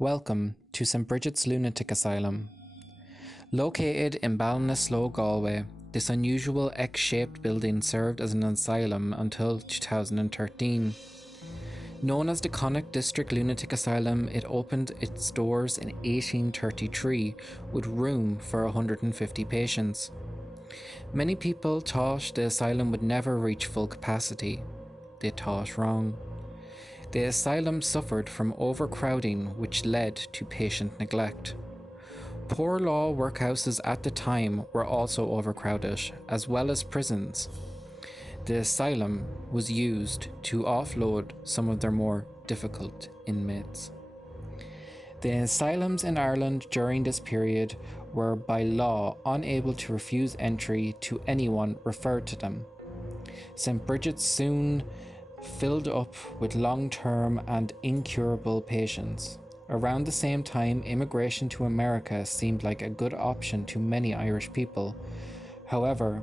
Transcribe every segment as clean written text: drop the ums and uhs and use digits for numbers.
Welcome to St.Brigid's Lunatic Asylum. Located in Ballinsloe, Galway, this unusual X-shaped building served as an asylum until 2013. Known as the Connacht District Lunatic Asylum, it opened its doors in 1833 with room for 150 patients. Many people thought the asylum would never reach full capacity. They thought wrong. The asylum suffered from overcrowding, which led to patient neglect. Poor law workhouses at the time were also overcrowded, as well as prisons. The asylum was used to offload some of their more difficult inmates. The asylums in Ireland during this period were by law unable to refuse entry to anyone referred to them. St. Brigid soon filled up with long-term and incurable patients. Around the same time, immigration to America seemed like a good option to many Irish people. However,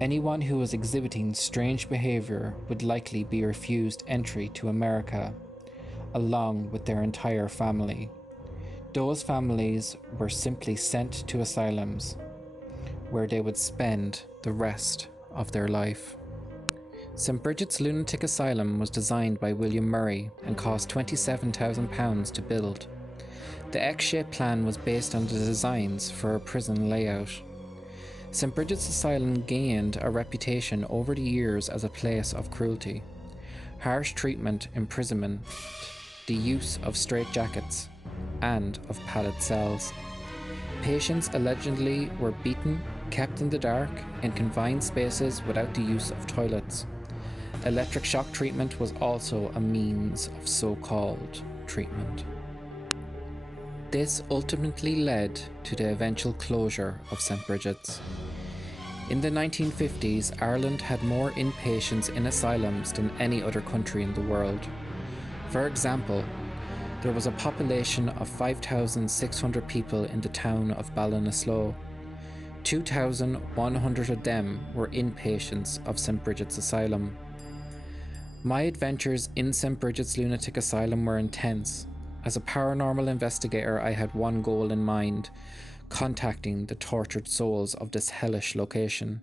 anyone who was exhibiting strange behavior would likely be refused entry to America, along with their entire family. Those families were simply sent to asylums, where they would spend the rest of their life. St. Brigid's Lunatic Asylum was designed by William Murray and cost £27,000 to build. The X-shaped plan was based on the designs for a prison layout. St. Brigid's Asylum gained a reputation over the years as a place of cruelty, harsh treatment, imprisonment, the use of straitjackets, and of padded cells. Patients allegedly were beaten, kept in the dark, in confined spaces without the use of toilets. Electric shock treatment was also a means of so-called treatment. This ultimately led to the eventual closure of St. Brigid's. In the 1950s, Ireland had more inpatients in asylums than any other country in the world. For example, there was a population of 5,600 people in the town of Ballinsloe. 2,100 of them were inpatients of St. Brigid's Asylum. My adventures in St. Brigid's Lunatic Asylum were intense. As a paranormal investigator, I had one goal in mind: contacting the tortured souls of this hellish location.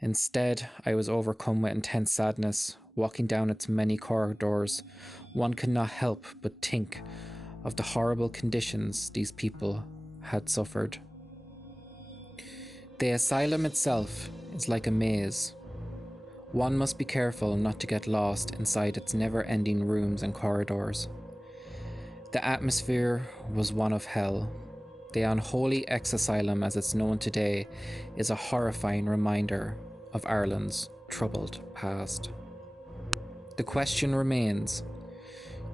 Instead, I was overcome with intense sadness. Walking down its many corridors, one could not help but think of the horrible conditions these people had suffered. The asylum itself is like a maze. One must be careful not to get lost inside its never-ending rooms and corridors. The atmosphere was one of hell. The unholy X-Asylum, as it's known today, is a horrifying reminder of Ireland's troubled past. The question remains: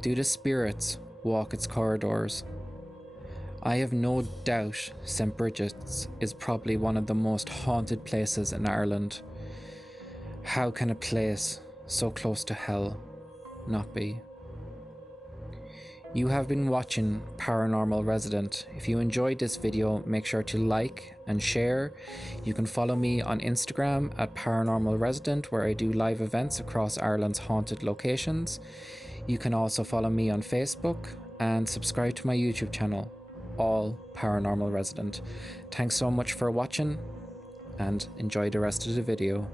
do the spirits walk its corridors? I have no doubt St. Brigid's is probably one of the most haunted places in Ireland. How can a place so close to hell not be? You have been watching Paranormal Resident. If you enjoyed this video, make sure to like and share. You can follow me on Instagram at Paranormal Resident, where I do live events across Ireland's haunted locations. You can also follow me on Facebook and subscribe to my YouTube channel, all Paranormal Resident. Thanks so much for watching and enjoy the rest of the video.